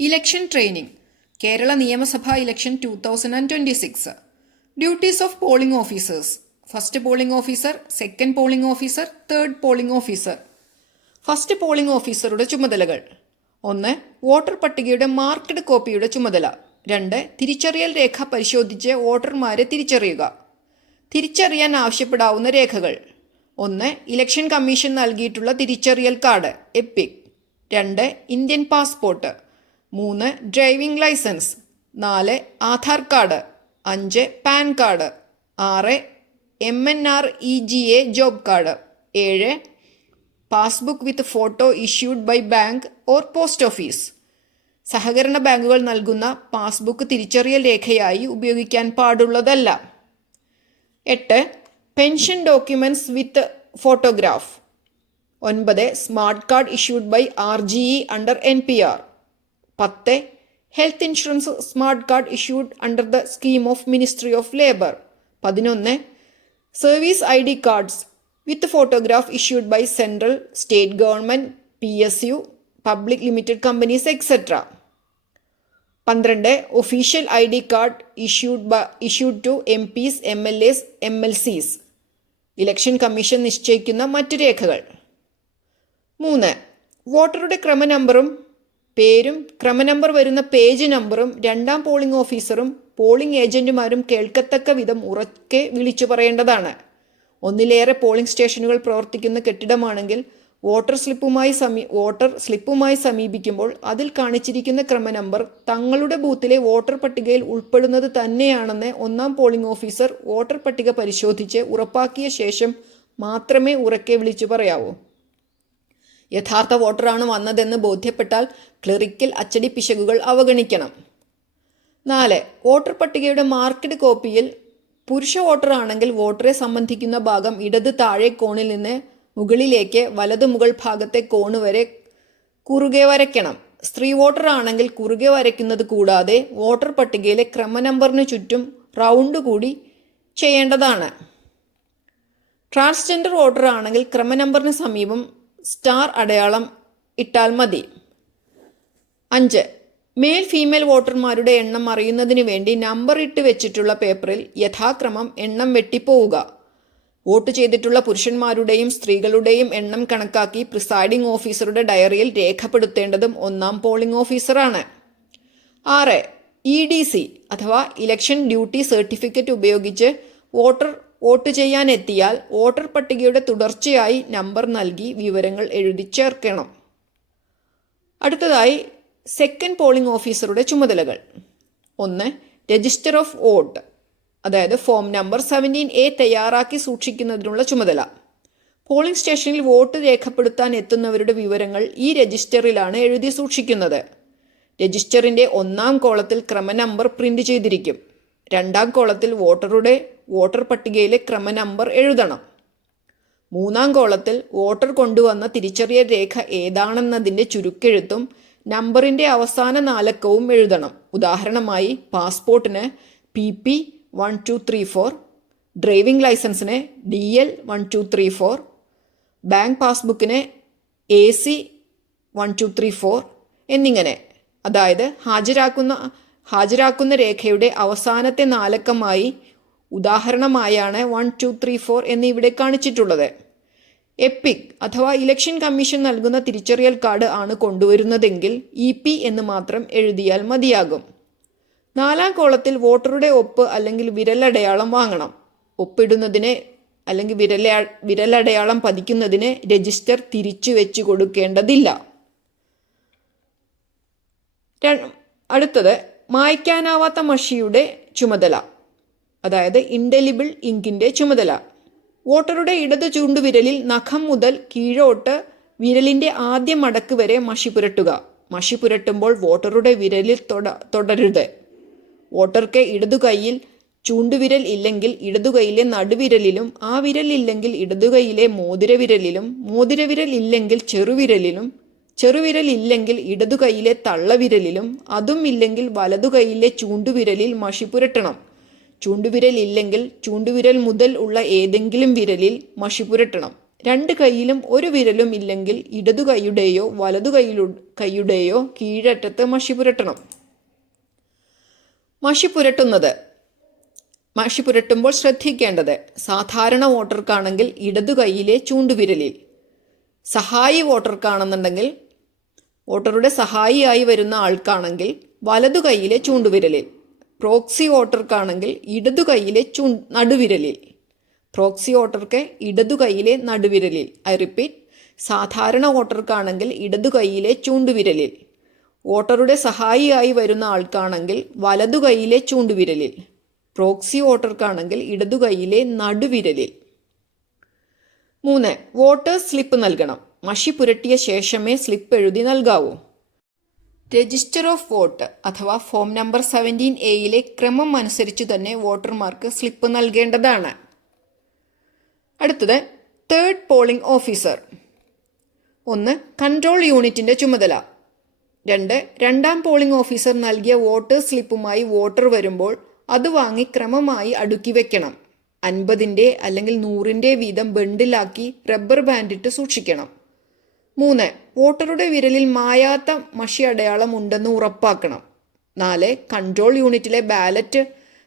Election training. Kerala നിയമസഭാ election 2026. Duties of polling officers. First polling officer, second polling officer, third polling officer. First polling ഓഫീസറുടെ ചുമതലകൾ: 1. Voter പട്ടികയുടെ marked കോപ്പിയുടെ ചുമതല. 2. തിരിച്ചറിയൽ രേഖ പരിശോധിച്ച് വോട്ടർമാരെ തിരിച്ചറിയുക. തിരിച്ചറിയാൻ ആവശ്യപ്പെടാവുന്ന രേഖകൾ: 1. ഇലക്ഷൻ കമ്മീഷൻ നൽകിയിട്ടുള്ള തിരിച്ചറിയൽ card EPIC. 2. Indian passport. 3. Driving licence. 4. Aadhaar card. 5. PAN card. 6. MNREGA job card. 7. Passbook with photo issued by bank or post office. സഹകരണ ബാങ്കുകൾ നൽകുന്ന പാസ്ബുക്ക് തിരിച്ചറിയൽ രേഖയായി ഉപയോഗിക്കാൻ പാടുള്ളതല്ല. 8. Pension documents with photograph. 9. Smart card issued by RGE under NPR. 10. Health insurance smart card issued under the scheme of ministry of labour. 11. Service ID cards with photograph issued by central, state government, PSU, public limited companies etcetera. 12. Official ID card issued to MPs, MLAs, MLCs. ഇലക്ഷൻ കമ്മീഷൻ നിശ്ചയിക്കുന്ന മറ്റു രേഖകൾ. 3. വോട്ടറുടെ ക്രമനമ്പറും പേരും ക്രമനമ്പർ വരുന്ന page നമ്പറും രണ്ടാം polling ഓഫീസറും പോളിംഗ് ഏജന്റുമാരും കേൾക്കത്തക്ക വിധം ഉറക്കെ വിളിച്ചു പറയേണ്ടതാണ്. ഒന്നിലേറെ പോളിംഗ് സ്റ്റേഷനുകൾ പ്രവർത്തിക്കുന്ന കെട്ടിടമാണെങ്കിൽ വോട്ടർ സ്ലിപ്പുമായി സമീപിക്കുമ്പോൾ അതിൽ കാണിച്ചിരിക്കുന്ന ക്രമനമ്പർ തങ്ങളുടെ ബൂത്തിലെ വോട്ടർ പട്ടികയിൽ ഉൾപ്പെടുന്നത് തന്നെയാണെന്ന് ഒന്നാം പോളിംഗ് ഓഫീസർ വോട്ടർ പട്ടിക പരിശോധിച്ച് ഉറപ്പാക്കിയ ശേഷം മാത്രമേ ഉറക്കെ വിളിച്ചു പറയാവൂ. യഥാർത്ഥ വോട്ടറാണ് വന്നതെന്ന് ബോധ്യപ്പെട്ടാൽ ക്ലറിക്കൽ അച്ചടി പിശകുകൾ അവഗണിക്കണം. 4. വോട്ടർ പട്ടികയുടെ മാർക്ക്ഡ് കോപ്പിയിൽ പുരുഷ വോട്ടറാണെങ്കിൽ വോട്ടറെ സംബന്ധിക്കുന്ന ഭാഗം ഇടത് താഴെ കോണിൽ നിന്ന് മുകളിലേക്ക് വലത് മുകൾ ഭാഗത്തെ കോണ് വരെ കുറുകെ വരയ്ക്കണം. സ്ത്രീ വോട്ടർ ആണെങ്കിൽ കുറുകെ വരയ്ക്കുന്നത് കൂടാതെ വോട്ടർ പട്ടികയിലെ ക്രമനമ്പറിന് ചുറ്റും റൗണ്ട് കൂടി ചെയ്യേണ്ടതാണ്. ട്രാൻസ്ജെൻഡർ വോട്ടർ ആണെങ്കിൽ ക്രമനമ്പറിന് സമീപം സ്റ്റാർ അടയാളം ഇട്ടാൽ മതി. 5. മെയിൽ ഫീമെയിൽ വോട്ടർമാരുടെ എണ്ണം അറിയുന്നതിന് വേണ്ടി നമ്പർ ഇട്ട് വെച്ചിട്ടുള്ള പേപ്പറിൽ യഥാക്രമം എണ്ണം വെട്ടിപ്പോവുക. വോട്ട് ചെയ്തിട്ടുള്ള പുരുഷന്മാരുടെയും സ്ത്രീകളുടെയും എണ്ണം കണക്കാക്കി പ്രിസൈഡിംഗ് ഓഫീസറുടെ ഡയറിയിൽ രേഖപ്പെടുത്തേണ്ടതും ഒന്നാം പോളിംഗ് ഓഫീസറാണ്. 6. EDC അഥവാ ഇലക്ഷൻ ഡ്യൂട്ടി സർട്ടിഫിക്കറ്റ് ഉപയോഗിച്ച് വോട്ട് ചെയ്യാനെത്തിയാൽ വോട്ടർ പട്ടികയുടെ തുടർച്ചയായി നമ്പർ നൽകി വിവരങ്ങൾ എഴുതി ചേർക്കണം. അടുത്തതായി സെക്കൻഡ് പോളിംഗ് ഓഫീസറുടെ ചുമതലകൾ. 1. രജിസ്റ്റർ ഓഫ് വോട്ട്, അതായത് ഫോം നമ്പർ 17A തയ്യാറാക്കി സൂക്ഷിക്കുന്നതിനുള്ള ചുമതല. പോളിംഗ് സ്റ്റേഷനിൽ വോട്ട് രേഖപ്പെടുത്താൻ എത്തുന്നവരുടെ വിവരങ്ങൾ ഈ രജിസ്റ്ററിലാണ് എഴുതി സൂക്ഷിക്കുന്നത്. രജിസ്റ്ററിന്റെ 1-ാം കോളത്തിൽ ക്രമനമ്പർ പ്രിന്റ് ചെയ്തിരിക്കും. 2-ാം കോളത്തിൽ വോട്ടർ പട്ടികയിലെ ക്രമനമ്പർ എഴുതണം. 3-ാം കോളത്തിൽ വോട്ടർ കൊണ്ടുവന്ന തിരിച്ചറിയൽ രേഖ ഏതാണെന്നതിൻ്റെ ചുരുക്കെഴുത്തും നമ്പറിൻ്റെ അവസാന 4 അക്കവും എഴുതണം. ഉദാഹരണമായി പാസ്പോർട്ടിന് PP 1234, ഡ്രൈവിംഗ് ലൈസൻസിന് DL 1234, ബാങ്ക് പാസ്ബുക്കിന് AC 1234 എന്നിങ്ങനെ. അതായത് ഹാജരാക്കുന്ന രേഖയുടെ അവസാനത്തെ 4 അക്കമായി ഉദാഹരണമായാണ് 1234 എന്നിവിടെ കാണിച്ചിട്ടുള്ളത്. എപ്പിക് അഥവാ ഇലക്ഷൻ കമ്മീഷൻ നൽകുന്ന തിരിച്ചറിയൽ കാർഡ് ആണ് കൊണ്ടുവരുന്നതെങ്കിൽ EP എന്ന് മാത്രം എഴുതിയാൽ മതിയാകും. 4-ാം കോളത്തിൽ വോട്ടറുടെ ഒപ്പ് അല്ലെങ്കിൽ വിരലടയാളം വാങ്ങണം. ഒപ്പിടുന്നതിന് അല്ലെങ്കിൽ വിരലടയാളം പതിക്കുന്നതിന് രജിസ്റ്റർ തിരിച്ചു വെച്ച് കൊടുക്കേണ്ടതില്ല. അടുത്തത് മായ്ക്കാനാവാത്ത മഷിയുടെ ചുമതല, അതായത് ഇൻഡെലിബിൾ ഇങ്കിന്റെ ചുമതല. വോട്ടറുടെ ഇടത് ചൂണ്ടുവിരലിൽ നഖം മുതൽ കീഴോട്ട് വിരലിന്റെ ആദ്യ മടക്ക് വരെ മഷി പുരട്ടുക. മഷി പുരട്ടുമ്പോൾ വോട്ടറുടെ വിരലിൽ തൊടരുത്. വോട്ടർക്ക് ഇടതുകൈയിൽ ചൂണ്ടുവിരൽ ഇല്ലെങ്കിൽ ഇടതുകൈയിലെ നടുവിരലിലും, ആ വിരൽ ഇല്ലെങ്കിൽ ഇടതുകൈയിലെ മോതിരവിരലിലും, മോതിരവിരൽ ഇല്ലെങ്കിൽ ചെറുവിരൽ ഇല്ലെങ്കിൽ ഇടതുകൈയിലെ തള്ളവിരലിലും, അതും ഇല്ലെങ്കിൽ വലതുകൈയിലെ ചൂണ്ടുവിരലിൽ മഷി പുരട്ടണം. ചൂണ്ടുവിരൽ ഇല്ലെങ്കിൽ ചൂണ്ടുവിരൽ മുതൽ ഉള്ള ഏതെങ്കിലും വിരലിൽ മഷി പുരട്ടണം. രണ്ട് കൈയിലും ഒരു വിരലും ഇല്ലെങ്കിൽ ഇടതു കൈയുടെയോ വലതു കൈയുടെയോ കീഴറ്റത്ത് മഷി പുരട്ടണം. മഷി പുരട്ടുമ്പോൾ ശ്രദ്ധിക്കേണ്ടത്: സാധാരണ വോട്ടർക്കാണെങ്കിൽ ഇടതു കൈയിലെ ചൂണ്ടുവിരലിൽ, സഹായി വോട്ടർക്കാണെന്നുണ്ടെങ്കിൽ വോട്ടറുടെ സഹായിയായി വരുന്ന ആൾക്കാണെങ്കിൽ വലതു കൈയിലെ ചൂണ്ടുവിരലിൽ, പ്രോക്സി വോട്ടർക്കാണെങ്കിൽ ഇടതു കൈയിലെ നടുവിരലിൽ, പ്രോക്സി വോട്ടർക്ക് ഇടതു കൈയിലെ നടുവിരലിൽ. ഐ റിപ്പീറ്റ്, സാധാരണ വോട്ടർക്കാണെങ്കിൽ ഇടതു കൈയിലെ ചൂണ്ടുവിരലിൽ, വോട്ടറുടെ സഹായിയായി വരുന്ന ആൾക്കാണെങ്കിൽ വലതു കൈയിലെ ചൂണ്ടുവിരലിൽ, പ്രോക്സി വോട്ടർക്കാണെങ്കിൽ ഇടതു കൈയിലെ നടുവിരലിൽ. 3. വോട്ടേഴ്സ് സ്ലിപ്പ് നൽകണം. മഷി പുരട്ടിയ ശേഷമേ സ്ലിപ്പ് എഴുതി നൽകാവൂ. രജിസ്റ്റർ ഓഫ് വോട്ട് അഥവാ ഫോം നമ്പർ 17A ക്രമം അനുസരിച്ചു തന്നെ വോട്ടർമാർക്ക് സ്ലിപ്പ് നൽകേണ്ടതാണ്. അടുത്തത് തേർഡ് പോളിംഗ് ഓഫീസർ. 1. കൺട്രോൾ യൂണിറ്റിന്റെ ചുമതല. 2. രണ്ടാം പോളിംഗ് ഓഫീസർ നൽകിയ വോട്ടേഴ്സ് സ്ലിപ്പുമായി വോട്ടർ വരുമ്പോൾ അത് വാങ്ങി ക്രമമായി അടുക്കി വെക്കണം. 50 അല്ലെങ്കിൽ 100 വീതം ബണ്ടിലാക്കി റബ്ബർ ബാൻഡിട്ട് സൂക്ഷിക്കണം. 3. വോട്ടറുടെ വിരലിൽ മായാത്ത മഷി അടയാളം ഉണ്ടെന്ന് ഉറപ്പാക്കണം. 4. കൺട്രോൾ യൂണിറ്റിലെ ബാലറ്റ്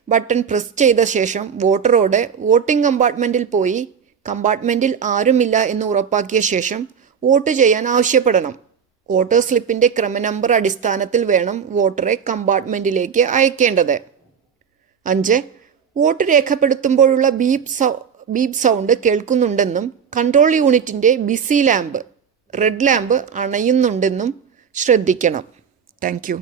ബട്ടൺ പ്രസ് ചെയ്ത ശേഷം വോട്ടറോട് വോട്ടിംഗ് കമ്പാർട്ട്മെന്റിൽ പോയി കമ്പാർട്ട്മെന്റിൽ ആരുമില്ല എന്ന് ഉറപ്പാക്കിയ ശേഷം വോട്ട് ചെയ്യാൻ ആവശ്യപ്പെടണം. വോട്ടർ സ്ലിപ്പിന്റെ ക്രമനമ്പർ അടിസ്ഥാനത്തിൽ വേണം വോട്ടറെ കമ്പാർട്ട്മെന്റിലേക്ക് അയക്കേണ്ടത്. 5. വോട്ട് രേഖപ്പെടുത്തുമ്പോഴുള്ള ബീപ്പ് സൗണ്ട് കേൾക്കുന്നുണ്ടെന്നും കൺട്രോൾ യൂണിറ്റിന്റെ ബിസി ലാമ്പ്, റെഡ് ലാമ്പ് അണയുന്നുണ്ടെന്നും ശ്രദ്ധിക്കണം. Thank you.